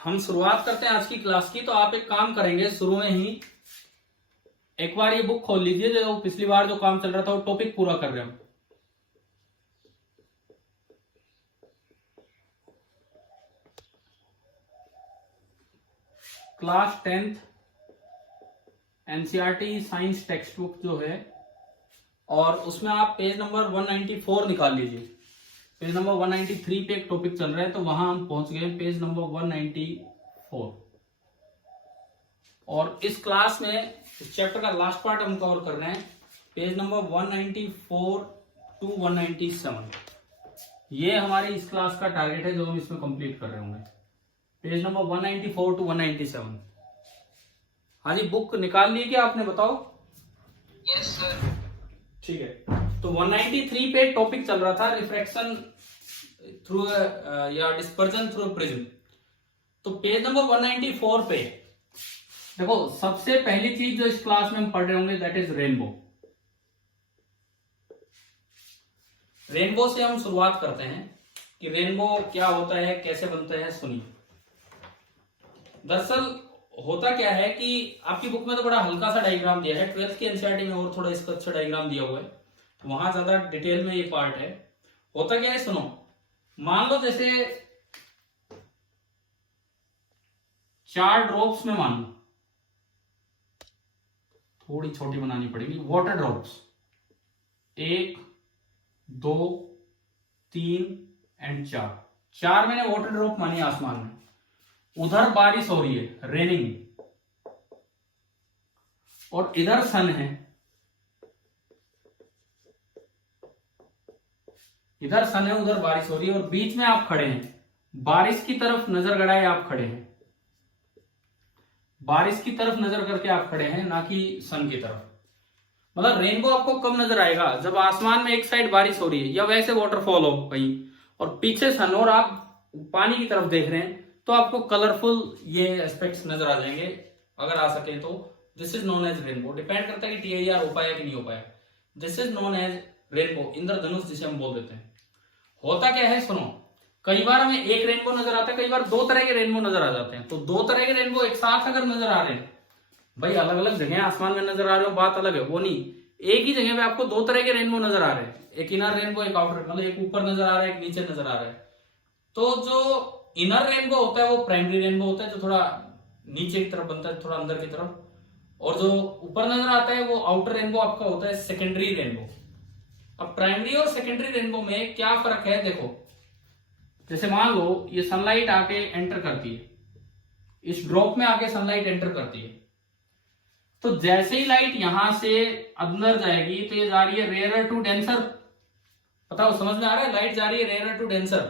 हम शुरुआत करते हैं आज की क्लास की। तो आप एक काम करेंगे, शुरू में ही एक बार ये बुक खोल लीजिए, जो पिछली बार जो काम चल रहा था वो टॉपिक पूरा कर रहे हो। Class 10th NCERT science text book जो है, और उसमें आप पेज नंबर 194 निकाल लीजिए। पेज नंबर 193 पे एक टॉपिक चल रहा है, तो वहां हम पहुंच गए पेज नंबर 194। और इस क्लास में इस चैप्टर का लास्ट पार्ट हम कवर कर रहे हैं, पेज नंबर 194 टू 197। ये हमारी इस क्लास का टारगेट है जो हम इसमें कंप्लीट कर रहे होंगे, पेज नंबर 194 टू 197। हाँ जी, बुक निकाल ली क्या आपने, बताओ। Yes sir. ठीक है, तो 193 पे टॉपिक चल रहा था रिफ्रैक्शन थ्रू या डिस्पर्जन थ्रू प्रिज्म। तो पेज नंबर 194 पे देखो, सबसे पहली चीज जो इस क्लास में हम पढ़ रहे होंगे दैट इज रेनबो। रेनबो से हम शुरुआत करते हैं कि रेनबो क्या होता है, कैसे बनता है, सुनिए। दरअसल होता क्या है कि आपकी बुक में तो बड़ा हल्का सा डायग्राम दिया है, 12th की एनसीईआरटी में और थोड़ा इसका अच्छा डायग्राम दिया हुआ है, तो वहां ज्यादा डिटेल में ये पार्ट है। होता क्या है, सुनो। मान लो जैसे 4 ड्रॉप्स में, मान लो थोड़ी छोटी बनानी पड़ेगी, वाटर ड्रॉप्स 1 2 3 एंड 4 मैंने वाटर ड्रॉप मानी आसमान में। उधर बारिश हो रही है, रेनिंग, और इधर सन है, इधर सन है, उधर बारिश हो रही है, और बीच में आप खड़े हैं, बारिश की तरफ नजर गड़ाए आप खड़े हैं, बारिश की तरफ नजर करके आप खड़े हैं, ना कि सन की तरफ। मतलब रेनबो आपको कब नजर आएगा, जब आसमान में एक साइड बारिश हो रही है या वैसे वाटरफॉल हो कहीं, और पीछे सन और आप पानी की तरफ देख रहे हैं, तो आपको कलरफुल ये एस्पेक्ट्स नजर आ जाएंगे, अगर आ सके तो। This is known as rainbow. Depend करता है कि टीआईआर हो पाया कि नहीं हो पाया। This is known as rainbow, इंद्रधनुष जिसे हम बोल देते हैं। होता क्या है, सुनो। कई बार हमें एक रेनबो नजर आता है, कई बार 2 तरह के रेनबो नजर आ जाते हैं। तो 2 तरह के रेनबो एक साथ अगर नजर आ रहे हैं, भाई अलग अलग जगह आसमान में नजर आ रहे हो, बात अलग है, वो नहीं। एक ही जगह पे आपको 2 तरह के रेनबो नजर आ रहे हैं, एक इनर रेनबो, एक आउटर, मतलब एक ऊपर नजर आ रहा है, एक नीचे नजर आ रहा है। तो जो इनर रेनबो होता है वो प्राइमरी रेनबो होता है, जो थोड़ा नीचे की तरफ बनता है, थोड़ा अंदर की तरफ। और जो ऊपर नजर आता है वो आउटर रेनबो आपका होता है सेकेंडरी रेनबो। अब प्राइमरी और सेकेंडरी रेनबो में क्या फर्क है, देखो। जैसे मान लो ये सनलाइट आके एंटर करती है, इस ड्रॉप में आके सनलाइट एंटर करती है, तो जैसे ही लाइट यहां से अंदर जाएगी तो ये जा रही है रेयर टू डेंसर। बताओ, समझ में आ रहा है? लाइट जा रही है रेयर टू डेंसर।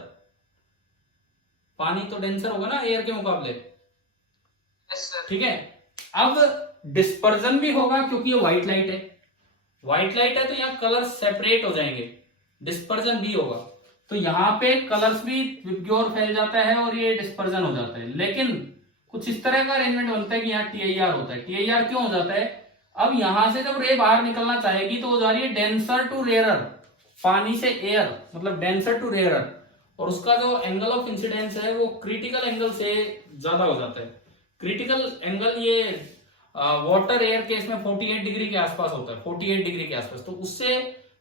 पानी तो डेंसर होगा ना एयर के मुकाबले, ठीक है। अब डिस्पर्जन भी होगा क्योंकि ये व्हाइट लाइट है, व्हाइट लाइट है तो यहाँ कलर सेपरेट हो जाएंगे, डिस्पर्जन भी होगा, तो यहाँ पे कलर्स भी विबग्योर फैल जाता है और ये डिस्पर्जन हो जाता है। लेकिन कुछ इस तरह का अरेंजमेंट बनता है कि यहाँ टीआईआर होता है। टीआईआर क्यों हो जाता है, अब यहां से जब रे बाहर निकलना चाहेगी तो वो जा रही है डेंसर टू रेयरर, पानी से एयर, मतलब डेंसर टू रेयरर, और उसका जो एंगल ऑफ इंसिडेंस है वो क्रिटिकल एंगल से ज्यादा हो जाता है। क्रिटिकल एंगल ये वाटर एयर केस में 48 डिग्री के आसपास होता है, 48 डिग्री के आसपास, तो उससे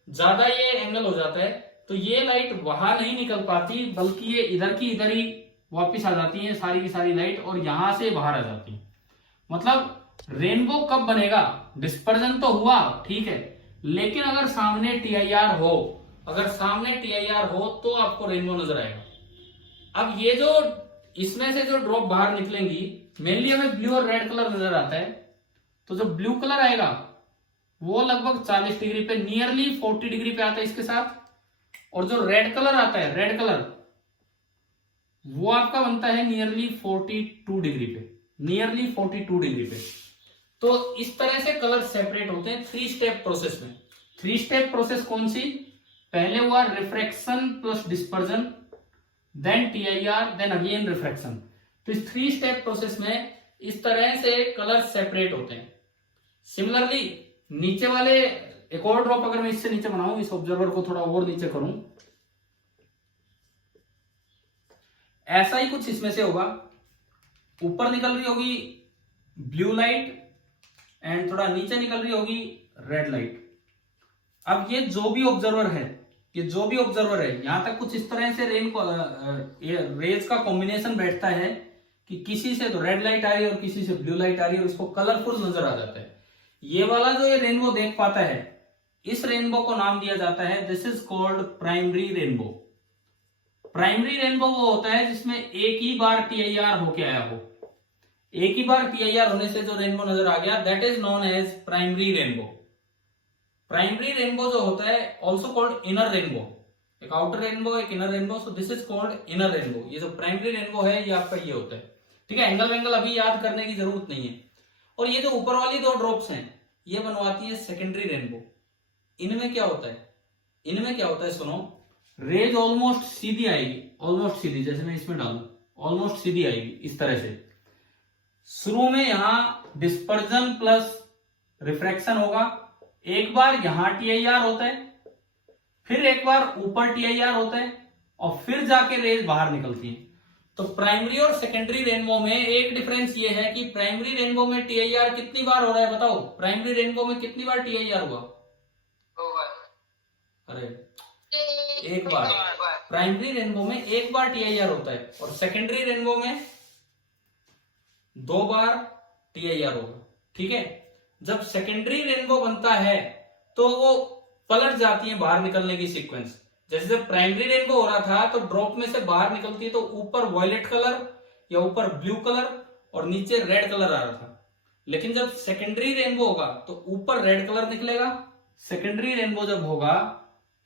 ज्यादा ये एंगल हो जाता है। तो ये लाइट वहां नहीं निकल पाती, बल्कि ये इधर की इधर ही वापिस आ जाती है सारी की सारी लाइट, और यहां से बाहर आ जाती है। मतलब रेनबो कब बनेगा, डिस्पर्जन तो हुआ, ठीक है, लेकिन अगर सामने टीआईआर हो, अगर सामने टीआईआर हो तो आपको रेनबो नजर आएगा। अब ये जो इसमें से जो ड्रॉप बाहर निकलेंगी, मेनली हमें ब्लू और रेड कलर नजर आता है, तो जो ब्लू कलर आएगा वो लगभग 40 डिग्री पे, नियरली 40 डिग्री पे आता है इसके साथ, और जो रेड कलर आता है, रेड कलर, वो आपका बनता है नियरली 42 डिग्री पे, नियरली 42 डिग्री पे। तो इस तरह से कलर सेपरेट होते हैं 3 स्टेप प्रोसेस में। 3 स्टेप प्रोसेस कौन सी, पहले हुआ refraction plus dispersion, then TIR, then again refraction. तो इस 3 स्टेप प्रोसेस में इस तरह से कलर सेपरेट होते हैं। सिमिलरली नीचे वाले एक और ड्रॉप अगर मैं इससे नीचे बनाऊं, इस ऑब्जर्वर को थोड़ा और नीचे करूं, ऐसा ही कुछ इसमें से होगा। ऊपर निकल रही होगी ब्लू लाइट एंड थोड़ा नीचे निकल रही होगी रेड लाइट। अब ये जो भी ऑब्जर्वर है, यहां तक कुछ इस तरह से रेज का कॉम्बिनेशन बैठता है कि किसी से तो रेड लाइट आ रही है और किसी से ब्लू लाइट आ रही है और इसको कलरफुल नजर आ जाता है। ये वाला जो ये रेनबो देख पाता है, इस रेनबो को नाम दिया जाता है, this is called primary rainbow. Primary rainbow वो होता है जिसमें एक ही बार टीआईआर होके आया हो। एक ही बार टीआईआर होने से जो रेनबो नजर आ गया, that is known as primary rainbow. Primary rainbow जो होता है ऑल्सो कॉल्ड इनर रेनबो, एक आउटर रेनबो एक inner rainbow, so this is called inner rainbow. ये जो प्राइमरी रेनबो है ये आपका ये होता है, ठीक है। एंगल वेंगल अभी याद करने की जरूरत नहीं है। और ये जो ऊपर वाली दो ड्रॉप्स हैं ये बनवाती है सेकेंडरी रेनबो। इनमें क्या होता है, सुनो, रेज ऑलमोस्ट सीधी आएगी, ऑलमोस्ट सीधी, जैसे मैं इसमें डालू ऑलमोस्ट सीधी आएगी इस तरह से। शुरू में यहां डिस्पर्जन प्लस रिफ्रैक्शन होगा, एक बार यहां टीआईआर होता है, फिर एक बार ऊपर टीआईआर होता है और फिर जाके रेज बाहर निकलती है। तो प्राइमरी और सेकेंडरी रेनबो में एक डिफरेंस ये है कि प्राइमरी रेनबो में टीआईआर कितनी बार हो रहा है, बताओ प्राइमरी रेनबो में कितनी बार टीआईआर हुआ? अरे एक बार। प्राइमरी रेनबो में एक बार टीआईआर होता है और सेकेंडरी रेनबो में 2 बार टीआईआर होगा, ठीक है। जब सेकेंडरी रेनबो बनता है तो वो पलट जाती है बाहर निकलने की सीक्वेंस। जैसे जब प्राइमरी रेनबो हो रहा था तो ड्रॉप में से बाहर निकलती है तो ऊपर वॉयलेट कलर या ऊपर ब्लू कलर और नीचे रेड कलर आ रहा था। लेकिन जब सेकेंडरी रेनबो होगा तो ऊपर रेड कलर निकलेगा, सेकेंडरी रेनबो जब होगा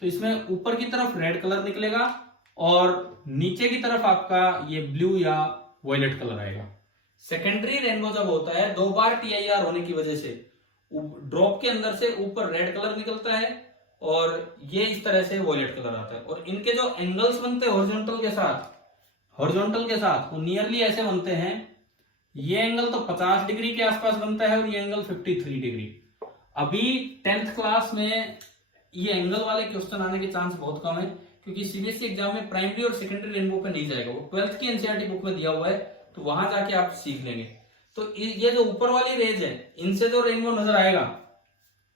तो इसमें ऊपर की तरफ रेड कलर निकलेगा और नीचे की तरफ आपका ये ब्लू या वॉयलेट कलर आएगा। सेकेंडरी रेनबो जब होता है 2 बार टीआईआर होने की वजह से ड्रॉप के अंदर से ऊपर रेड कलर निकलता है और ये इस तरह से वॉयलेट कलर आता है। और इनके जो एंगल्स बनते हैं हॉरिजॉन्टल के साथ वो नियरली ऐसे बनते हैं। ये एंगल तो 50 डिग्री के आसपास बनता है और ये एंगल 53 डिग्री। अभी 10th क्लास में ये एंगल वाले क्वेश्चन आने के चांस बहुत कम है क्योंकि सीबीएसई एग्जाम में प्राइमरी और सेकेंडरी रेनबो पे नहीं जाएगा, वो 12th की एनसीईआरटी बुक में दिया हुआ है, तो वहां जाके आप सीख लेंगे। तो ये जो ऊपर वाली रेज है इनसे जो रेनबो नजर आएगा,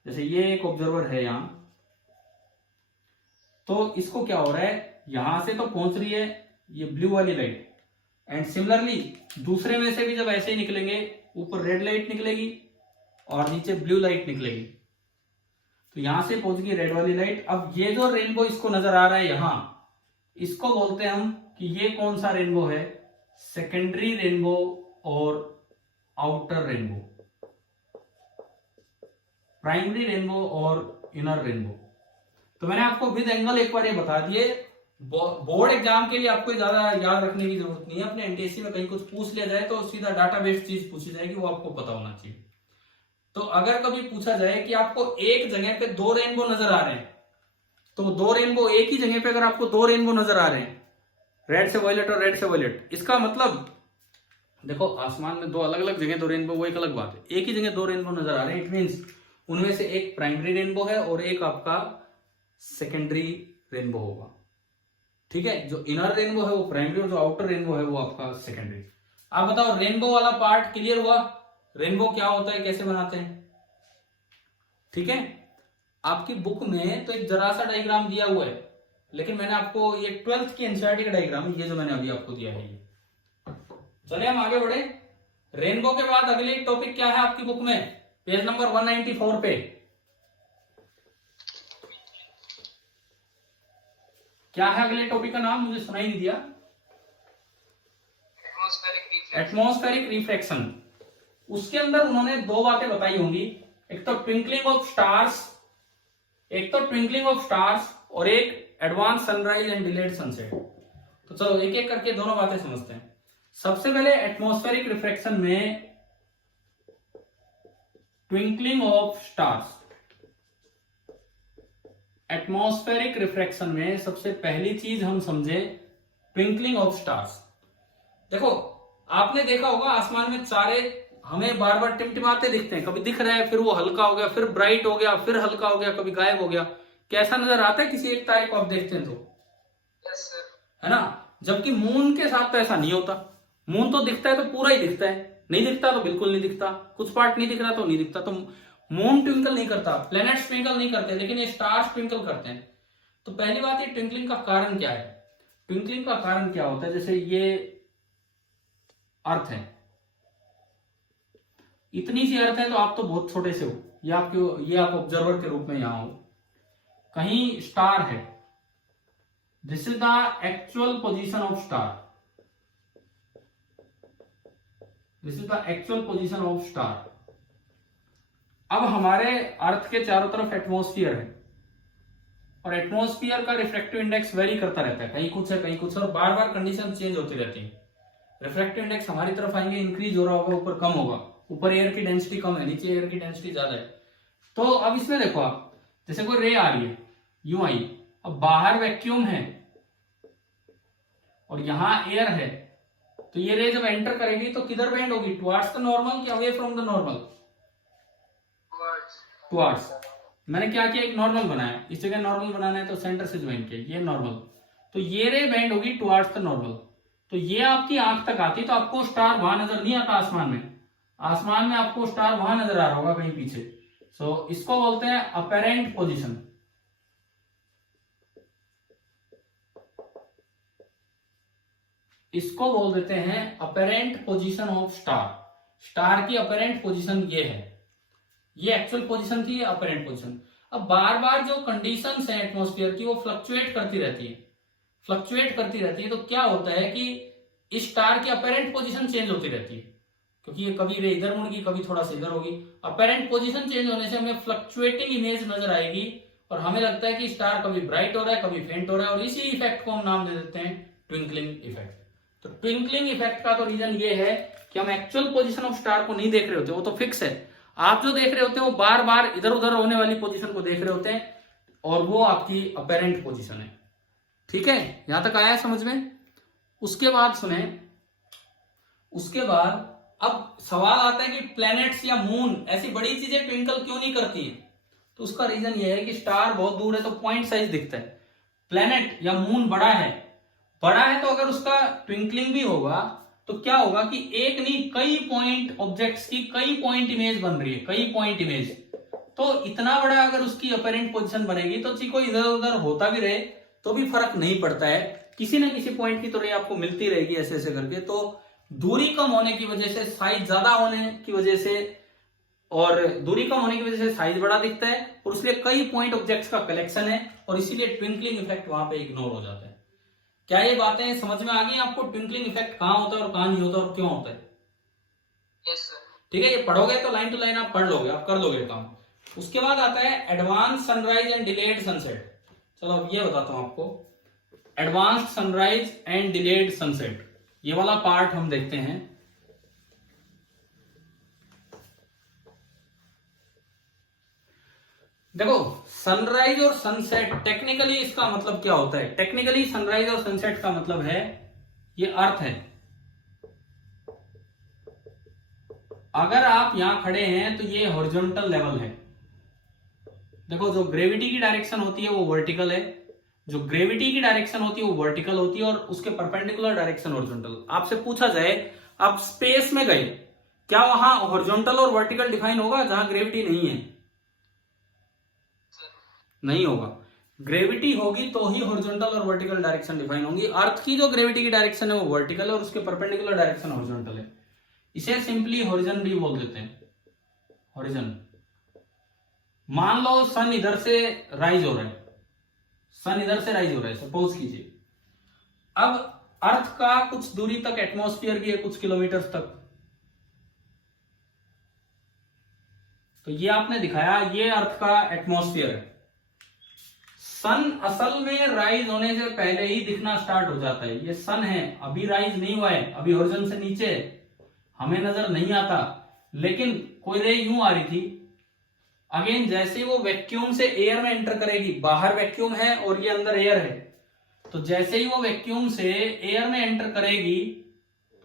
जैसे ये एक ऑब्जर्वर है यहां, तो इसको क्या हो रहा है, यहां से तो पहुंच रही है ये ब्लू वाली लाइट एंड सिमिलरली दूसरे में से भी जब ऐसे ही निकलेंगे ऊपर रेड लाइट निकलेगी और नीचे ब्लू लाइट निकलेगी, तो यहां से पहुंच गई रेड वाली लाइट। अब ये जो रेनबो इसको नजर आ रहा है यहां, इसको बोलते हैं हम कि ये कौन सा रेनबो है, सेकेंडरी रेनबो और आउटर रेनबो, प्राइमरी रेनबो और इनर रेनबो। तो मैंने आपको विद एंगल एक बार ये बता दिए। बोर्ड एग्जाम के लिए आपको ज्यादा याद रखने की जरूरत नहीं है, अपने एनटीएससी में कहीं कुछ पूछ लिया जाए तो सीधा डाटा बेस्ड चीज पूछी जाएगी, वो आपको पता होना चाहिए। तो अगर कभी पूछा जाए कि आपको एक जगह पे 2 रेनबो नजर आ रहे हैं, तो 2 रेनबो एक ही जगह पे अगर आपको 2 रेनबो नजर आ रहे हैं, रेड से वॉयलेट और रेड से वॉयलेट, इसका मतलब देखो आसमान में 2 अलग अलग जगह 2 रेनबो वो एक अलग बात है, एक ही जगह 2 रेनबो नजर आ रहे हैं, इट मींस उनमें से एक प्राइमरी रेनबो है और एक आपका सेकेंडरी रेनबो होगा, ठीक है। जो इनर रेनबो है वो प्राइमरी और जो आउटर रेनबो है वो आपका सेकेंडरी। आप बताओ रेनबो वाला पार्ट क्लियर हुआ, रेनबो क्या होता है, कैसे बनाते हैं, ठीक है। आपकी बुक में तो एक जरा सा डायग्राम दिया हुआ है, लेकिन मैंने आपको ये 12th की एनसीईआरटी का डायग्राम है, ये जो मैंने अभी आपको दिया है ये। चलिए हम आगे बढ़े। रेनबो के बाद अगले टॉपिक क्या है आपकी बुक में, पेज नंबर 194 पे क्या है अगले टॉपिक का नाम, मुझे सुनाई नहीं दिया। Atmospheric refraction. उसके अंदर उन्होंने 2 बातें बताई होंगी, एक तो ट्विंकलिंग ऑफ स्टार्स और एक advance sunrise and delayed sunset. तो चलो एक एक करके दोनों बातें समझते हैं। सबसे पहले एटमॉस्फेरिक रिफ्रैक्शन में twinkling of stars. Atmospheric refraction में सबसे पहली चीज हम समझे ट्विंकलिंग ऑफ स्टार्स। देखो आपने देखा होगा आसमान में तारे हमें बार बार टिमटिमाते दिखते हैं, कभी दिख रहा है फिर वो हल्का हो गया, फिर ब्राइट हो गया, फिर हल्का हो गया, कभी गायब हो गया। कैसा नजर आता है किसी एक तारे को आप देखते हैं तो? Yes sir. है ना। जबकि मून के साथ तो ऐसा नहीं होता, मून तो दिखता है तो पूरा ही दिखता है, नहीं दिखता तो बिल्कुल नहीं दिखता, कुछ पार्ट नहीं दिख रहा तो नहीं दिखता। तो मून ट्विंकल नहीं करता, प्लैनेट्स ट्विंकल नहीं करते, लेकिन ये स्टार्स ट्विंकल करते हैं। तो पहली बात, ये ट्विंकलिंग का कारण क्या है? ट्विंकलिंग का कारण क्या होता है? जैसे ये अर्थ है, इतनी सी अर्थ है तो आप तो बहुत छोटे से हो, ये आप ऑब्जर्वर के रूप में यहां हो, कहीं स्टार है, this is the actual position of star, this is the actual position of star. अब हमारे अर्थ के चारों तरफ एटमॉस्फेयर है, और एटमॉस्फेयर का रिफ्रैक्टिव इंडेक्स वेरी करता रहता है, कहीं कुछ है कहीं कुछ, और बार बार कंडीशन चेंज होती रहती है। रिफ्रैक्टिव इंडेक्स हमारी तरफ आएंगे, इंक्रीज हो रहा होगा, ऊपर कम होगा, ऊपर एयर की डेंसिटी कम है, नीचे एयर की डेंसिटी ज्यादा है। तो अब इसमें देखो आप, जैसे कोई रे आ रही है, यूं आई, अब बाहर वैक्यूम है और यहां एयर है, तो ये रे जब एंटर करेगी तो किधर बेंड होगी? टुवर्ड्स द नॉर्मल कि away from the normal? Towards. मैंने क्या किया, एक नॉर्मल बनाया, इस जगह नॉर्मल बनाना है तो सेंटर से ज्वाइन किया, ये नॉर्मल, तो ये रे बेंड होगी टुवर्ड्स द नॉर्मल। तो ये आपकी आंख तक आती, तो आपको स्टार वहां नजर नहीं आता आसमान में, आसमान में आपको स्टार वहां नजर आ रहा होगा कहीं पीछे। सो इसको बोलते हैं अपेरेंट पोजीशन। इसको बोल देते हैं apparent position of star. Star की अपेरेंट पोजीशन ये है, ये एक्चुअल पोजीशन थी, अपेरेंट पोजीशन। अब बार बार जो कंडीशंस है एटमॉस्फेयर की वो फ्लक्चुएट करती रहती है, फ्लक्चुएट करती रहती है। तो क्या होता है कि इस स्टार की अपेरेंट पोजीशन चेंज होती रहती है, क्योंकि ये कभी रे इधर मुड़गी, कभी थोड़ा सा इधर होगी। अपेरेंट पोजीशन चेंज होने से हमें फ्लक्चुएटिंग इमेज नजर आएगी, और हमें लगता है कि स्टार कभी ब्राइट हो रहा है, कभी फेंट हो रहा है, और इसी इफेक्ट को हम नाम दे देते हैं ट्विंकलिंग इफेक्ट। तो ट्विंकलिंग इफेक्ट का तो रीजन ये है कि हम एक्चुअल पोजीशन ऑफ स्टार को नहीं देख रहे होते, वो तो फिक्स है। आप जो देख रहे होते हैं वो बार बार इधर उधर होने वाली पोजीशन को देख रहे होते हैं, और वो आपकी अपेरेंट पोजीशन है। ठीक है, यहां तक आया समझ में? उसके बाद सुने, उसके बाद अब सवाल आता है कि प्लैनेट्स या मून ऐसी बड़ी चीजें ट्विंकल क्यों नहीं करती हैं? तो उसका रीजन ये है कि स्टार बहुत दूर है तो पॉइंट साइज दिखता है, प्लैनेट या मून बड़ा है, बड़ा है तो अगर उसका ट्विंकलिंग भी होगा तो क्या होगा कि एक नहीं कई पॉइंट ऑब्जेक्ट्स की कई पॉइंट इमेज बन रही है, कई पॉइंट इमेज। तो इतना बड़ा अगर उसकी अपेरेंट पोजीशन बनेगी तो कोई इधर उधर होता भी रहे तो भी फर्क नहीं पड़ता है, किसी ना किसी पॉइंट की तो रे आपको मिलती रहेगी ऐसे ऐसे करके। तो दूरी कम होने की वजह से, साइज ज्यादा होने की वजह से, और दूरी कम होने की वजह से साइज बड़ा दिखता है, और इसलिए कई पॉइंट ऑब्जेक्ट्स का कलेक्शन है, और इसीलिए ट्विंकलिंग इफेक्ट वहां पे इग्नोर हो जाता है। क्या ये बातें समझ में आ गई आपको? ट्विंकलिंग इफेक्ट कहां होता है और कहां नहीं होता और क्यों होता है? Yes sir. ठीक है, ये पढ़ोगे तो लाइन टू लाइन आप पढ़ लोगे, आप कर लोगे काम। उसके बाद आता है advance sunrise and delayed sunset. चलो अब ये बताता हूं आपको, advanced sunrise and delayed sunset, ये वाला पार्ट हम देखते हैं। देखो, सनराइज और सनसेट टेक्निकली इसका मतलब क्या होता है? टेक्निकली सनराइज और सनसेट का मतलब है, ये अर्थ है, अगर आप यहां खड़े हैं तो ये हॉरिजॉन्टल लेवल है। देखो, जो ग्रेविटी की डायरेक्शन होती है वो वर्टिकल है, जो ग्रेविटी की डायरेक्शन होती है वो वर्टिकल होती है, और उसके परपेंडिकुलर डायरेक्शन हॉरिजॉन्टल। आपसे पूछा जाए, आप स्पेस में गए, क्या वहां हॉरिजॉन्टल और वर्टिकल डिफाइन होगा जहां ग्रेविटी नहीं है? नहीं होगा। ग्रेविटी होगी तो ही हॉरिजॉन्टल और वर्टिकल डायरेक्शन डिफाइन होंगी। अर्थ की जो ग्रेविटी की डायरेक्शन है वो वर्टिकल है, और उसके परपेंडिकुलर डायरेक्शन हॉरिजॉन्टल है। इसे सिंपली हॉरिजन भी बोल देते हैं, हॉरिजन। मान लो सन इधर से राइज हो रहा है, सन इधर से राइज हो रहा है, सपोज कीजिए। अब अर्थ का कुछ दूरी तक एटमॉस्फेयर भी है, कुछ किलोमीटर तक। तो ये आपने दिखाया, ये अर्थ का एटमॉस्फेयर है। सन असल में राइज होने से पहले ही दिखना स्टार्ट हो जाता है। ये सन है, अभी राइज नहीं हुआ है, अभी हॉरिजन से नीचे है, हमें नजर नहीं आता, लेकिन कोई रे यूं आ रही थी। अगेन जैसे वो वैक्यूम से एयर में एंटर करेगी, बाहर वैक्यूम है और ये अंदर एयर है, तो जैसे ही वो वैक्यूम से एयर में एंटर करेगी,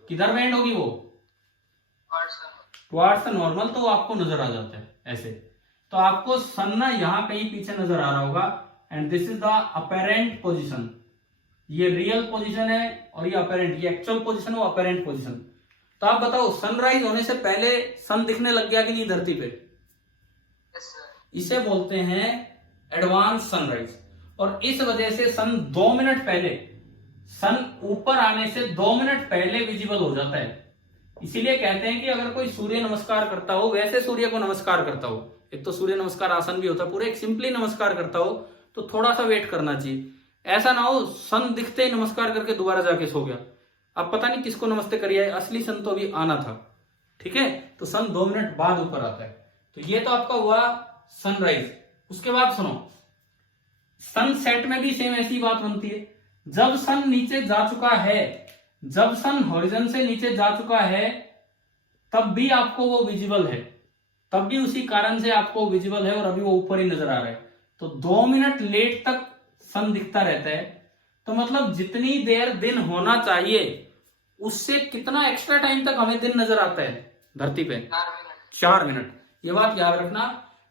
किधर बेंड होगी वो? Towards the normal. तो आपको नजर आ जाता है ऐसे। तो आपको सन ना यहां कहीं पीछे नजर आ रहा होगा, and this is the apparent position. ये रियल पोजीशन है और ये अपेरेंट, ये एक्चुअल पोजीशन वो अपेरेंट पोजीशन। तो आप बताओ सनराइज होने से पहले सन दिखने लग गया कि नहीं धरती पे? Yes, sir. इसे बोलते हैं एडवांस सनराइज। और इस वजह से सन 2 मिनट पहले, सन ऊपर आने से 2 मिनट पहले विजिबल हो जाता है। इसीलिए कहते हैं कि अगर कोई सूर्य नमस्कार करता हो, वैसे सूर्य को नमस्कार करता हो, एक तो सूर्य नमस्कार आसन भी होता है, पूरे एक सिंपली नमस्कार करता हो तो थोड़ा सा वेट करना चाहिए। ऐसा ना हो सन दिखते ही नमस्कार करके दोबारा जाके सो गया, अब पता नहीं किसको नमस्ते करिए, असली सन तो अभी आना था। ठीक है, तो सन 2 मिनट बाद ऊपर आता है। तो ये तो आपका हुआ सनराइज। उसके बाद सुनो, सनसेट में भी सेम ऐसी बात बनती है। जब सन नीचे जा चुका है, जब सन हॉरिजन से नीचे जा चुका है, तब भी आपको वो विजिबल है, तब भी उसी कारण से आपको विजिबल है और अभी वो ऊपर ही नजर आ रहा है। तो 2 मिनट लेट तक सन दिखता रहता है। तो मतलब जितनी देर दिन होना चाहिए उससे कितना एक्स्ट्रा टाइम तक हमें दिन नजर आता है धरती पे? 4 मिनट। ये बात याद रखना,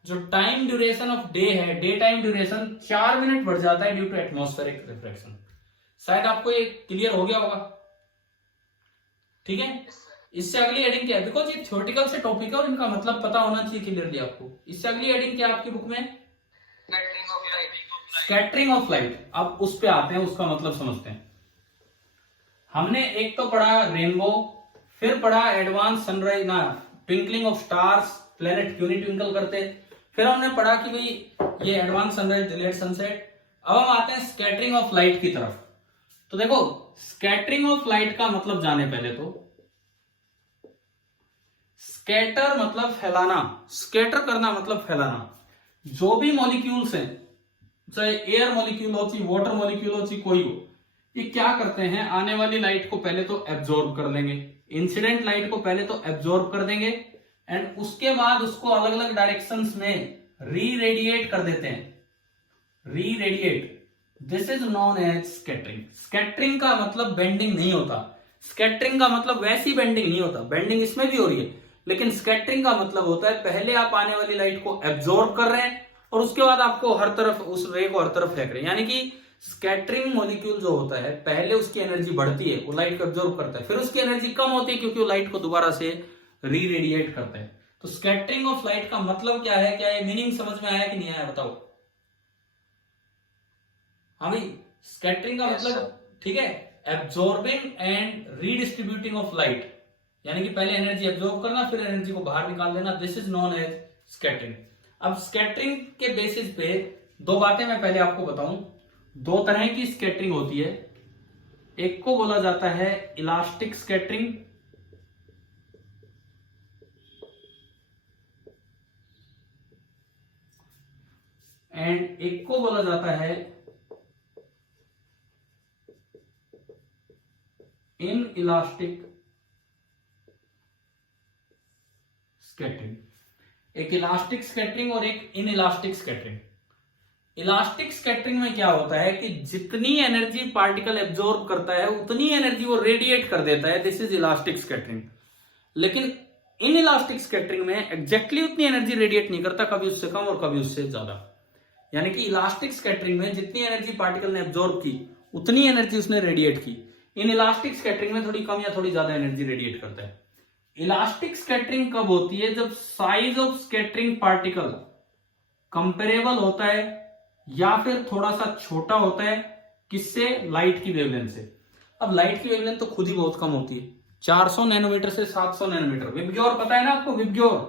जो टाइम ड्यूरेशन ऑफ डे है, डे टाइम ड्यूरेशन 4 मिनट बढ़ जाता है ड्यू टू एटमॉस्फेरिक रिफ्रैक्शन। शायद आपको ये क्लियर हो गया होगा। ठीक है, इससे अगली हेडिंग क्या है? बिकॉज ये थ्योरेटिकल से टॉपिक है और इनका मतलब पता होना चाहिए क्लियरली आपको। इससे अगली हेडिंग क्या है आपकी बुक में? Scattering of light. अब उस पे आते हैं, उसका मतलब समझते हैं। हमने एक तो पढ़ा रेनबो, फिर पढ़ा एडवांस सनराइज ना ट्विंकलिंग ऑफ स्टार्स, प्लेनेट क्यों नहीं ट्विंकल करते, फिर हमने पढ़ा कि भाई ये एडवांस सनराइज डिलेड सनसेट। अब हम आते हैं स्कैटरिंग ऑफ लाइट की तरफ। तो देखो स्कैटरिंग ऑफ लाइट का मतलब जाने पहले तो, स्कैटर मतलब फैलाना, स्कैटर करना मतलब फैलाना। जो भी मॉलिक्यूल्स हैं, चाहे एयर मॉलिक्यूल हो, चाहे वाटर मॉलिक्यूल हो, चाहे कोई हो, ये क्या करते हैं? आने वाली लाइट को पहले तो एब्जॉर्ब कर लेंगे, इंसिडेंट लाइट को पहले तो एब्जॉर्ब कर देंगे एंड उसके बाद उसको अलग अलग डायरेक्शंस में री रेडिएट कर देते हैं। Reradiate, this is known as scattering. Scattering का मतलब बेंडिंग नहीं होता, स्कैटरिंग का मतलब वैसी बेंडिंग नहीं होता, बेंडिंग इसमें भी हो रही है, लेकिन स्कैटरिंग का मतलब होता है पहले आप आने वाली लाइट को एब्जॉर्ब कर रहे हैं और उसके बाद आपको हर तरफ उस रे को हर तरफ फेंक रहे हैं। यानी कि स्कैटरिंग मॉलिक्यूल जो होता है, पहले उसकी एनर्जी बढ़ती है, वो लाइट को एब्जॉर्ब करता है, फिर उसकी एनर्जी कम होती है क्योंकि वो लाइट को दोबारा से री रेडिएट करता है। तो स्कैटरिंग ऑफ लाइट का मतलब क्या है? क्या ये मीनिंग समझ में आया कि नहीं आया बताओ? हाँ भाई, स्कैटरिंग का मतलब ठीक है, एब्जॉर्बिंग एंड रीडिस्ट्रीब्यूटिंग ऑफ लाइट, यानी कि पहले एनर्जी एब्जॉर्ब करना फिर एनर्जी को बाहर निकाल देना, this is known as scattering. अब स्कैटरिंग के बेसिस पे दो बातें मैं पहले आपको बताऊं। 2 तरह की स्कैटरिंग होती है, एक को बोला जाता है इलास्टिक स्कैटरिंग एंड एक को बोला जाता है इन इलास्टिक स्कैटरिंग। एक इलास्टिक स्कैटरिंग और एक in elastic scattering. Elastic scattering में क्या होता है कि जितनी एनर्जी पार्टिकल एब्जॉर्ब करता है उतनी एनर्जी वो रेडिएट कर देता है, दिस इज इलास्टिक स्कैटरिंग। लेकिन इन इलास्टिक स्कैटरिंग में एग्जैक्टली उतनी एनर्जी रेडिएट नहीं करता, कभी उससे कम और कभी उससे ज्यादा। यानी कि इलास्टिक स्कैटरिंग में जितनी एनर्जी पार्टिकल ने एब्जॉर्ब की उतनी एनर्जी उसने रेडिएट की, इन इलास्टिक स्कैटरिंग में थोड़ी कम या थोड़ी ज्यादा एनर्जी रेडिएट करता है। इलास्टिक स्कैटरिंग कब होती है? जब size of scattering particle comparable होता है या फिर थोड़ा सा छोटा होता है, किससे? लाइट की वेवलेंथ से। अब लाइट की वेवलेंथ तो खुद ही बहुत कम होती है, 400 नैनोमीटर से 700 नैनोमीटर। विबग्योर पता है ना आपको? विबग्योर,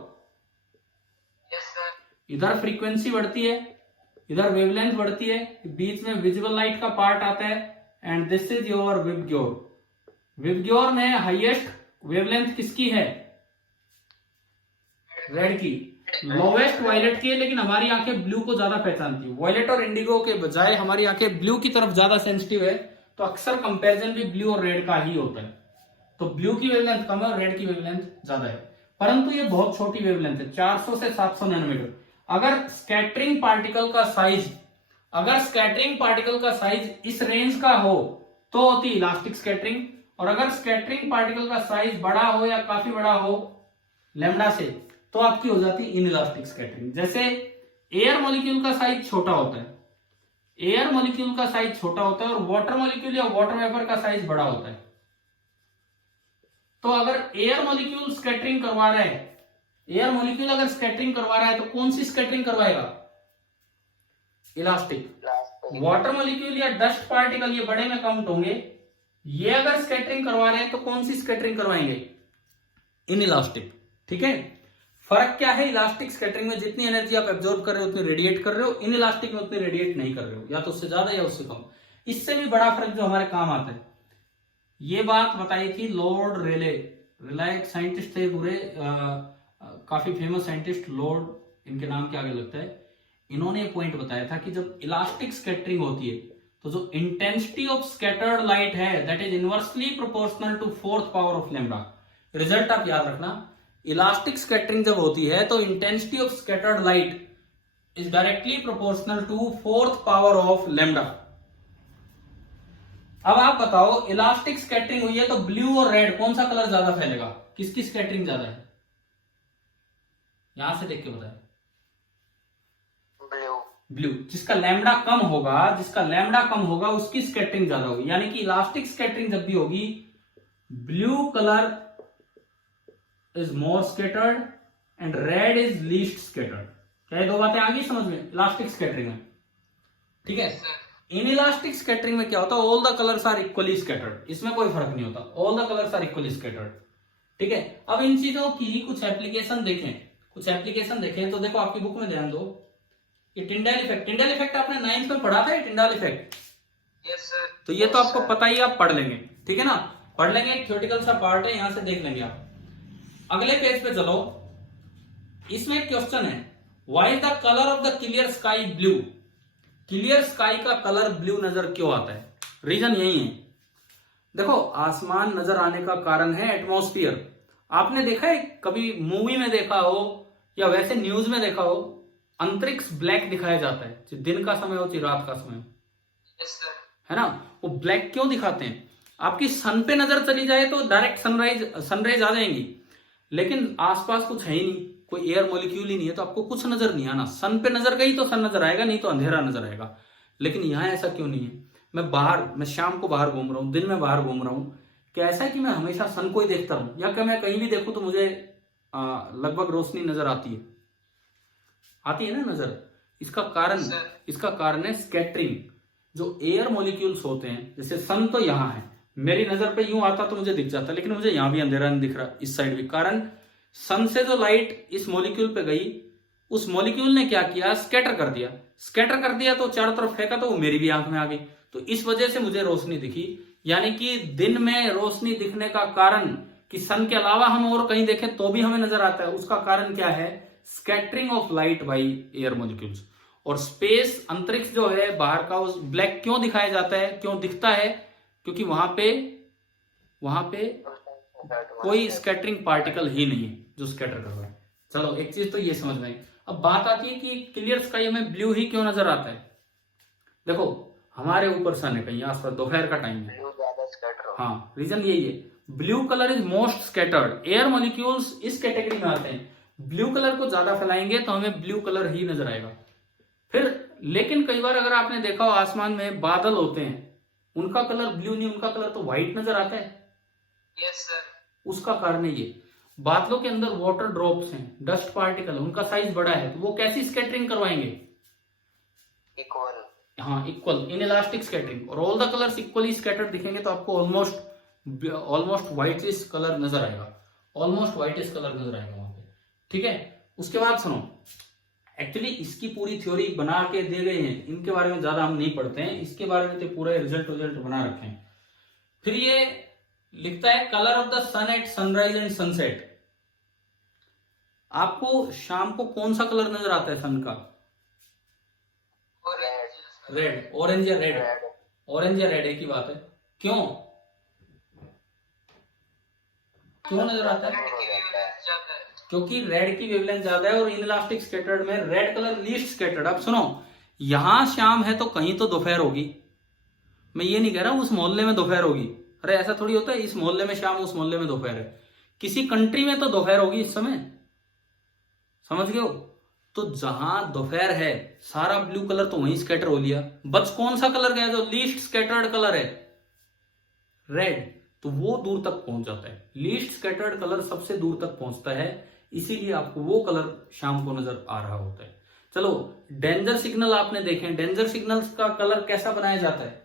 इधर फ्रीक्वेंसी बढ़ती है, इधर वेवलेंथ बढ़ती है, बीच में विजिबल लाइट का पार्ट आता है and this is your VIBGYOR. VIBGYOR में हाईएस्ट वेवलेंथ किसकी है? रेड की। लोवेस्ट वायलेट की है, लेकिन हमारी आंखें ब्लू को ज्यादा पहचानती है। वायलेट और इंडिगो के बजाय हमारी आंखें ब्लू की तरफ ज्यादा सेंसिटिव है, तो अक्सर कंपैरिजन भी ब्लू और रेड का ही होता है। तो ब्लू की वेवलेंथ कम है और रेड की वेवलेंथ ज्यादा है, परंतु ये बहुत छोटी वेवलेंथ है, 400 से 700 नैनोमीटर। अगर स्कैटरिंग पार्टिकल का साइज इस रेंज का हो तो होती इलास्टिक स्कैटरिंग, और अगर स्कैटरिंग पार्टिकल का साइज बड़ा हो या काफी बड़ा हो लैम्डा से, तो आपकी हो जाती इन इलास्टिक स्कैटरिंग। जैसे एयर मॉलिक्यूल का साइज छोटा होता है, एयर मॉलिक्यूल का साइज छोटा होता है और वाटर मॉलिक्यूल या वाटर वेपर का साइज बड़ा होता है। तो अगर एयर मॉलिक्यूल स्कैटरिंग करवा रहा है, एयर मॉलिक्यूल अगर स्कैटरिंग करवा रहा है तो कौन सी स्कैटरिंग करवाएगा? इलास्टिक। वाटर मॉलिक्यूल या डस्ट पार्टिकल ये बड़े में काउंट होंगे, ये अगर स्कैटरिंग करवा रहे हैं तो कौन सी स्कैटरिंग करवाएंगे? In elastic. ठीक है, फर्क क्या है? इलास्टिक स्कैटरिंग में जितनी एनर्जी आप एब्जॉर्ब कर रहे हो उतनी रेडिएट कर रहे हो, इन इलास्टिक में उतनी रेडिएट नहीं कर रहे हो, या तो उससे ज्यादा या उससे कम। इससे भी बड़ा फर्क जो हमारे काम आता है, ये बात बताई थी लॉर्ड रेले। रेले एक साइंटिस्ट थे पूरे, काफी फेमस साइंटिस्ट, लॉर्ड इनके नाम के आगे लगता है। इन्होंने पॉइंट बताया था कि जब इलास्टिक स्कैटरिंग होती है तो जो इंटेंसिटी ऑफ स्कैटर्ड लाइट है that is inversely proportional to fourth power of lambda. Result आप याद रखना, इलास्टिक स्कैटरिंग जब होती है तो intensity of scattered light is directly proportional to fourth power of lambda. अब आप बताओ, इलास्टिक स्कैटरिंग हुई है तो ब्लू और रेड कौन सा कलर ज्यादा फैलेगा? किसकी स्कैटरिंग ज्यादा है? यहां से देख के बताए। ब्लू। जिसका लैम्डा कम होगा, जिसका लैम्डा कम होगा उसकी स्कैटरिंग ज्यादा होगी। यानी कि इलास्टिक स्कैटरिंग जब भी होगी, blue colour is more scattered and red is least scattered. क्या ये दो बातें आ गई समझ में इलास्टिक स्कैटरिंग में? ठीक है। इन इलास्टिक स्कैटरिंग में क्या होता है? All the colours are equally scattered. इसमें कोई फर्क नहीं होता, all the colours are equally scattered. ठीक है। अब इन चीजों की कुछ एप्लीकेशन देखें, कुछ एप्लीकेशन देखें तो देखो आपकी बुक में ध्यान दो, ये टिंडल इफेक्ट। टिंडल इफेक्ट आपने 9th में पढ़ा था, ये टिंडल इफेक्ट। Yes sir. तो ये तो आपको पता ही, आप पढ़ लेंगे। ठीक है ना, पढ़ लेंगे, थ्योरेटिकल सा पार्ट है, यहां से देख लेंगे आप। अगले पेज पे चलो, इसमें एक क्वेश्चन है, why the colour of the clear sky blue? Clear sky का कलर ब्लू नजर क्यों आता है? रीजन यही है, देखो आसमान नजर आने का कारण है एटमॉस्फेयर। आपने देखा है कभी मूवी में देखा हो या वैसे न्यूज में देखा हो, अंतरिक्ष ब्लैक दिखाया जाता है, चाहे दिन का समय हो चाहे रात का समय हो। Yes sir. है ना, वो ब्लैक क्यों दिखाते हैं? आपकी सन पे नजर चली जाए तो डायरेक्ट सनराइज आ जाएंगी, लेकिन आसपास कुछ है ही नहीं, कोई एयर मॉलिक्यूल ही नहीं है, तो आपको कुछ नजर नहीं आना। सन पे नजर गई तो सन नजर आएगा, नहीं तो अंधेरा नजर आएगा। लेकिन यहाँ ऐसा क्यों नहीं है? मैं शाम को बाहर घूम रहा हूँ, दिन में बाहर घूम रहा हूँ, क्या ऐसा है कि मैं हमेशा सन को ही देखता रहूं, या क्या मैं कहीं भी देखूं तो मुझे लगभग रोशनी नजर आती है ना नजर? इसका कारण है स्कैटरिंग। जो एयर मॉलिक्यूल्स होते हैं, जैसे सन तो यहाँ है, मेरी नजर पे यूं आता तो मुझे दिख जाता, लेकिन मुझे यहां भी अंधेरा नहीं दिख रहा, इस साइड भी। कारण सन से जो लाइट इस मॉलिक्यूल पे गई, उस मॉलिक्यूल ने क्या किया? स्कैटर कर दिया तो चारों तरफ फेंका तो वो मेरी भी आंख में आ गई, तो इस वजह से मुझे रोशनी दिखी। यानी कि दिन में रोशनी दिखने का कारण कि सन के अलावा हम और कहीं देखें तो भी हमें नजर आता है, उसका कारण क्या है? Scattering of light by air molecules. और स्पेस, अंतरिक्ष जो है बाहर का, उस ब्लैक क्यों दिखाया जाता है, क्यों दिखता है? क्योंकि वहां पे कोई स्कैटरिंग पार्टिकल ही नहीं है जो स्कैटर कर रहा है। चलो एक चीज तो ये समझ में आई। अब बात आती है कि क्लियर स्काई हमें ब्लू ही क्यों नजर आता है? देखो हमारे ऊपर सन है कहीं आसपास, दोपहर का टाइम है, हाँ, रीजन यही है, blue colour is most scattered. Air molecules इस कैटेगरी में आते हैं, ब्लू कलर को ज्यादा फैलाएंगे तो हमें ब्लू कलर ही नजर आएगा। फिर लेकिन कई बार अगर आपने देखा हो आसमान में बादल होते हैं, उनका कलर ब्लू नहीं, उनका कलर तो व्हाइट नजर आता है। Yes sir. उसका कारण है ये, बादलों के अंदर वाटर ड्रॉप्स हैं, डस्ट पार्टिकल, उनका साइज बड़ा है, तो वो कैसी स्कैटरिंग करवाएंगे? इक्वल। हाँ, इक्वल, इन इलास्टिक स्कैटरिंग। और all the colours equally scattered दिखेंगे तो आपको ऑलमोस्ट व्हाइटिश कलर नजर आएगा, वहां पे। ठीक है। उसके बाद सुनो, एक्चुअली इसकी पूरी थ्योरी बना के दे गए हैं, इनके बारे में ज्यादा हम नहीं पढ़ते हैं, इसके बारे में तो पूरे रिजल्ट बना रखे हैं। फिर ये लिखता है colour of the sun at sunrise and sunset. आपको शाम को कौन सा कलर नजर आता है सन का? रेड, ऑरेंज या रेड एक ही बात है। क्यों नजर आता है? क्योंकि रेड की वेवलेंथ ज्यादा है और इनइलास्टिक स्कैटर्ड में रेड कलर लीस्ट स्कैटर्ड। अब सुनो, यहां शाम है तो कहीं तो दोपहर होगी। मैं ये नहीं कह रहा हूं उस मोहल्ले में दोपहर होगी, अरे ऐसा थोड़ी होता है, इस मोहल्ले में शाम, उस मोहल्ले में दोपहर है। किसी कंट्री में तो दोपहर होगी इस समय, समझ गए हो? तो जहां दोपहर है सारा ब्लू कलर तो वहीं स्कैटर हो लिया, बस कौन सा कलर गया जो लीस्ट स्कैटर्ड कलर है, रेड, तो वो दूर तक पहुंच जाता है। लीस्ट स्कैटर्ड कलर सबसे दूर तक पहुंचता है, इसीलिए आपको वो कलर शाम को नजर आ रहा होता है। चलो डेंजर सिग्नल आपने देखे, डेंजर सिग्नल्स का कलर कैसा बनाया जाता है,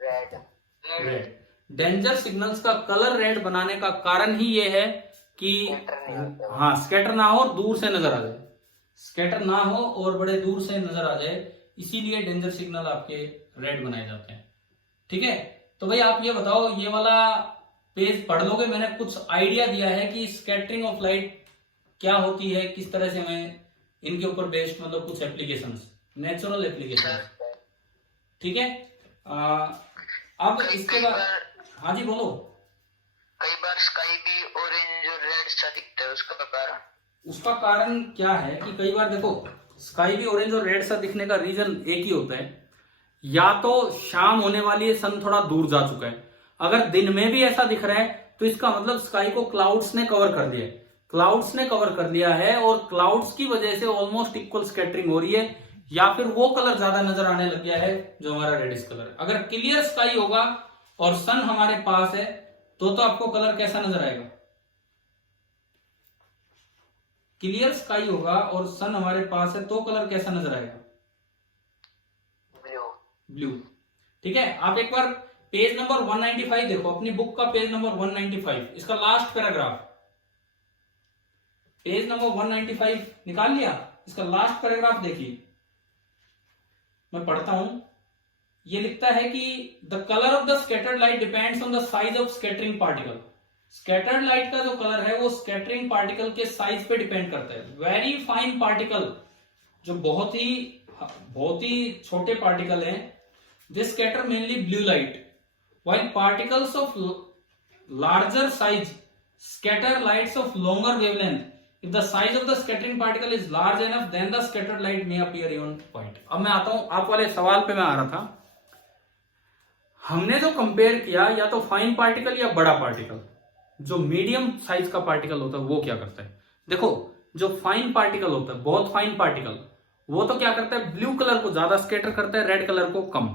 रेड। रेड। डेंजर सिग्नल्स का कलर रेड बनाने का कारण ही ये है कि हाँ स्कैटर ना हो और दूर से नजर आ जाए, स्कैटर ना हो और बड़े दूर से नजर आ जाए, इसीलिए डेंजर सिग्नल आपके रेड बनाए जाते हैं। ठीक है, तो भाई आप ये बताओ, ये वाला पेज पढ़ लोगे, मैंने कुछ आइडिया दिया है कि स्कैटरिंग ऑफ लाइट क्या होती है, किस तरह से हमें इनके ऊपर बेस्ड मतलब कुछ एप्लीकेशंस, नेचुरल एप्लीकेशंस। ठीक है, अब इसके बाद हाँ जी बोलो। कई बार स्काई भी ऑरेंज और रेड सा दिखता है, उसका कारण? उसका कारण क्या है कि कई बार देखो स्काई भी ऑरेंज और रेड सा दिखने का रीजन एक ही होता है, या तो शाम होने वाली है, सन थोड़ा दूर जा चुका है। अगर दिन में भी ऐसा दिख रहा है तो इसका मतलब स्काई को क्लाउड्स ने कवर कर दिया है, क्लाउड्स ने कवर कर लिया है और क्लाउड्स की वजह से ऑलमोस्ट इक्वल स्कैटरिंग हो रही है, या फिर वो कलर ज्यादा नजर आने लग गया है जो हमारा रेडिश कलर। अगर क्लियर स्काई होगा और सन हमारे पास है तो आपको कलर कैसा नजर आएगा, क्लियर स्काई होगा और सन हमारे पास है तो कलर कैसा नजर आएगा, ब्लू। ब्लू। ठीक है, आप एक बार पेज नंबर 195 देखो, अपनी बुक का पेज नंबर 195, इसका लास्ट पैराग्राफ, पेज नंबर 195 निकाल लिया, इसका लास्ट पैराग्राफ देखिए, मैं पढ़ता हूं। ये लिखता है कि the colour of the scattered light depends on the size of scattering particle. Scattered light का जो कलर है वो स्कैटरिंग पार्टिकल के साइज पे डिपेंड करता है। वेरी फाइन पार्टिकल, जो बहुत ही छोटे पार्टिकल हैं, they scatter mainly blue light, while particles of larger size scatter lights of longer wavelength. If the size of the scattering particle is large enough, then the scattered light may appear even white. अब मैं आता हूं आप वाले सवाल पे, मैं आ रहा था। हमने जो कंपेयर किया, या तो फाइन पार्टिकल या बड़ा पार्टिकल, जो मीडियम साइज का पार्टिकल होता है वो क्या करता है। देखो जो फाइन पार्टिकल होता है, बहुत फाइन पार्टिकल, वो तो क्या करता है, ब्लू कलर को ज्यादा स्कैटर करता है, रेड कलर को कम।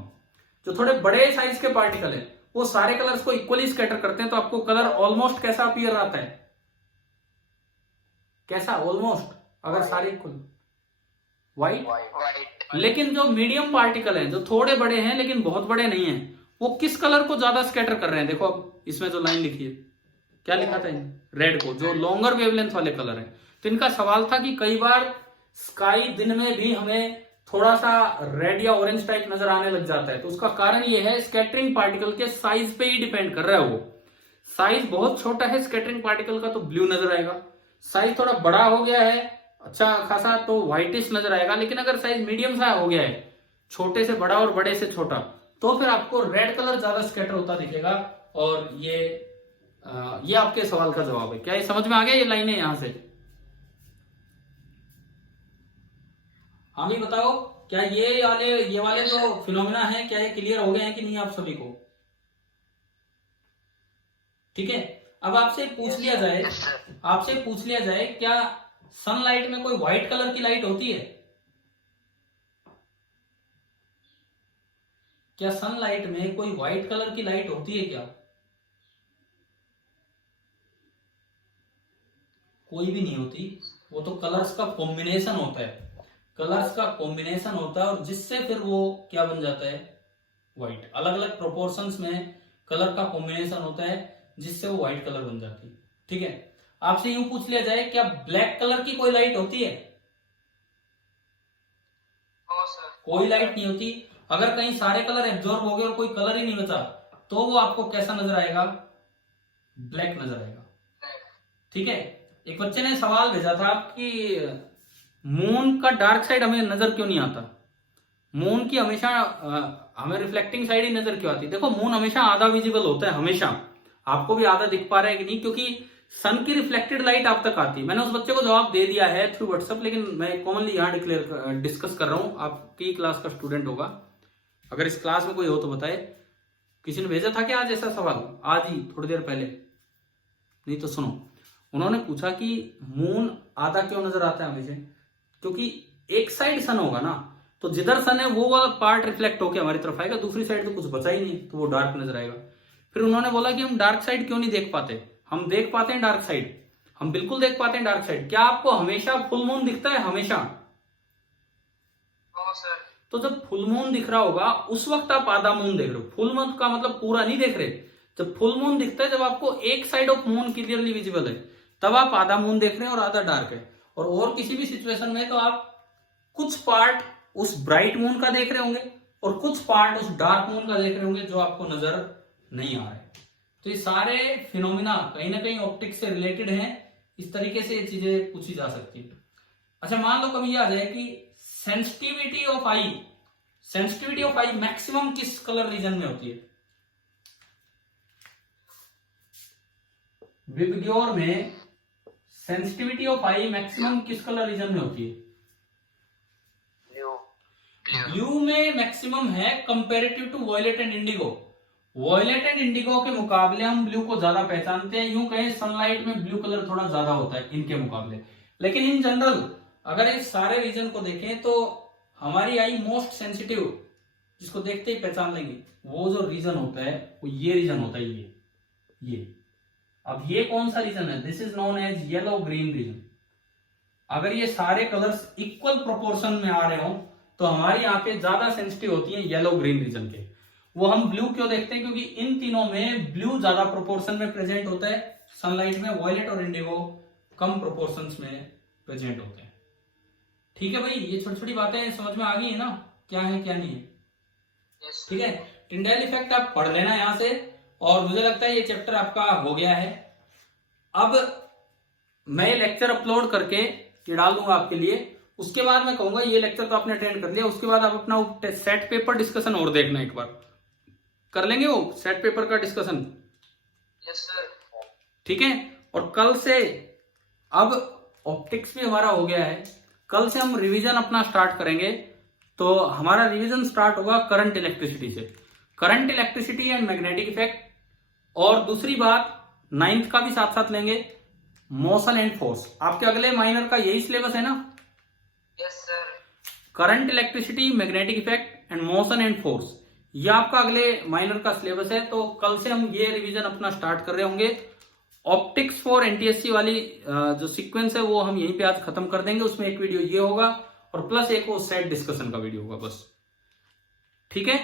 जो थोड़े बड़े साइज के पार्टिकल है वो सारे कलर्स को इक्वली स्कैटर करते हैं, तो आपको कलर ऑलमोस्ट कैसा अपीयर आता है, कैसा, ऑलमोस्ट, अगर सारे इक्वल, व्हाइट। लेकिन जो मीडियम पार्टिकल है, जो थोड़े बड़े हैं लेकिन बहुत बड़े नहीं है, वो किस कलर को ज्यादा स्कैटर कर रहे हैं। देखो अब इसमें जो लाइन लिखी है, क्या लिखा था, रेड को, जो लॉन्गर वेवलेंथ वाले कलर है। तो इनका सवाल था कि कई बार स्काई दिन में भी हमें थोड़ा सा रेड या ऑरेंज टाइप नजर आने लग जाता है, तो उसका कारण ये है स्कैटरिंग पार्टिकल के साइज पे ही डिपेंड कर रहा है। वो साइज बहुत छोटा है स्कैटरिंग पार्टिकल का तो ब्लू नजर आएगा, साइज थोड़ा बड़ा हो गया है अच्छा खासा तो व्हाइटिश नजर आएगा, लेकिन अगर साइज मीडियम सा हो गया है, छोटे से बड़ा और बड़े से छोटा, तो फिर आपको रेड कलर ज्यादा स्कैटर होता दिखेगा। और ये आपके सवाल का जवाब है। क्या ये समझ में आ गया, ये लाइनें यहां से? हम ही बताओ, क्या ये वाले जो फिनोमिना है, क्या ये क्लियर हो गए हैं कि नहीं आप सभी को? ठीक है, अब आपसे पूछ लिया जाए क्या सनलाइट में कोई व्हाइट कलर की लाइट होती है? क्या सनलाइट में कोई व्हाइट कलर की लाइट होती है क्या? कोई भी नहीं होती, वो तो कलर्स का कॉम्बिनेशन होता है, कलर्स का कॉम्बिनेशन होता है, और जिससे फिर वो क्या बन जाता है, व्हाइट। अलग अलग प्रोपोर्शंस में कलर का कॉम्बिनेशन होता है जिससे वो व्हाइट कलर बन जाती है। ठीक है, आपसे यूं पूछ लिया जाए क्या ब्लैक कलर की कोई लाइट होती है? कोई लाइट नहीं होती। अगर कहीं सारे कलर एब्जॉर्ब हो गए और कोई कलर ही नहीं बचा, तो वो आपको कैसा नजर आएगा, ब्लैक नजर आएगा। ठीक है, एक बच्चे ने सवाल भेजा था कि मून का डार्क साइड हमें नजर क्यों नहीं आता, मून की हमेशा हमें रिफ्लेक्टिंग साइड ही नजर क्यों आती। देखो मून हमेशा आधा विजिबल होता है, हमेशा। आपको भी आधा दिख पा रहा है कि नहीं, क्योंकि सन की रिफ्लेक्टेड लाइट आप तक आती है। मैंने उस बच्चे को जवाब दे दिया है थ्रू व्हाट्सएप, लेकिन मैं कॉमनली यहाँ डिस्कस कर रहा हूँ। आपकी क्लास का स्टूडेंट होगा, अगर इस क्लास में कोई हो तो बताए। किसी ने भेजा था क्या आज ऐसा सवाल, आज ही थोड़ी देर पहले? नहीं तो सुनो, उन्होंने पूछा कि मून आधा क्यों नजर आता है हमेशा, क्योंकि एक साइड सन होगा ना, तो जिधर सन है वो वाला पार्ट रिफ्लेक्ट होकर हमारी तरफ आएगा, दूसरी साइड तो कुछ बचा ही नहीं, तो वो डार्क नजर आएगा। फिर उन्होंने बोला कि हम डार्क साइड क्यों नहीं देख पाते? हम देख पाते हैं डार्क साइड, हम बिल्कुल देख पाते हैं डार्क साइड। क्या आपको हमेशा फुल मून दिखता है? हमेशा। सर। तो जब फुल मून दिख रहा होगा उस वक्त आप आधा मून देख रहे हो। फुल मून का मतलब पूरा नहीं देख रहे। जब फुल मून दिखता है, जब आपको एक side of moon clearly visible है, तब आप आधा मून देख रहे हैं और आधा डार्क है। और किसी भी सिचुएशन में तो आप कुछ पार्ट उस ब्राइट मून का देख रहे होंगे और कुछ पार्ट उस डार्क मून का देख रहे होंगे जो आपको नजर नहीं आ रहा है। तो ये सारे फिनोमिना कहीं ना कहीं ऑप्टिक्स से रिलेटेड हैं। इस तरीके से ये चीजें पूछी जा सकती है। अच्छा, मान लो कभी आ जाए कि सेंसिटिविटी ऑफ आई मैक्सिमम किस कलर रीजन में होती है? विबग्योर में सेंसिटिविटी ऑफ आई मैक्सिमम किस कलर रीजन में होती है? ब्लू में मैक्सिमम है comparative to violet and indigo. Violet and indigo के मुकाबले हम ब्लू को ज्यादा पहचानते हैं। यूं कहें सनलाइट में ब्लू कलर थोड़ा ज्यादा होता है इनके मुकाबले। लेकिन इन जनरल अगर इस सारे रीजन को देखें तो हमारी आई मोस्ट सेंसिटिव, जिसको देखते ही पहचान लेंगे, वो जो रीजन होता है वो ये रीजन होता है, ये। अब ये कौन सा रीजन है? This is known as yellow green region. अगर ये सारे कलर्स इक्वल प्रोपोर्शन में आ रहे हो तो हमारी आंखें ज्यादा सेंसिटिव होती हैं येलो ग्रीन रीजन के। वो हम ब्लू क्यों देखते हैं? क्योंकि इन तीनों में ब्लू ज्यादा प्रोपोर्शन में प्रेजेंट होता है सनलाइट में, वॉयलेट और इंडिगो कम प्रोपोर्शंस में प्रेजेंट होते हैं। ठीक है भाई, ये छोटी छोटी बातें समझ में आ गई है ना, क्या है क्या नहीं है? ठीक है, टिंडेल इफेक्ट आप पढ़ लेना यहां से, और मुझे लगता है ये चैप्टर आपका हो गया है। अब मैं लेक्चर अपलोड करके ये डाल दूंगा आपके लिए। उसके बाद मैं कहूंगा ये लेक्चर तो आपने अटेंड कर लिया, उसके बाद आप अपना सेट पेपर डिस्कशन और देखना, एक बार कर लेंगे वो सेट पेपर का डिस्कशन। Yes sir. ठीक है, और कल से अब ऑप्टिक्स भी हमारा हो गया है, कल से हम रिवीजन अपना स्टार्ट करेंगे। तो हमारा रिवीजन स्टार्ट होगा करंट इलेक्ट्रिसिटी से, current electricity and magnetic effect. और दूसरी बात 9th का भी साथ साथ लेंगे, मोशन एंड फोर्स। आपके अगले माइनर का यही सिलेबस है ना? Yes sir. Current electricity, magnetic effect and motion and force, ये आपका अगले माइनर का सिलेबस है। तो कल से हम ये रिवीजन अपना स्टार्ट कर रहे होंगे। ऑप्टिक्स फॉर एनटीएससी वाली जो सीक्वेंस है वो हम यहीं पे आज खत्म कर देंगे। उसमें एक वीडियो ये होगा और प्लस एक वो सेट डिस्कशन का वीडियो होगा बस। ठीक है।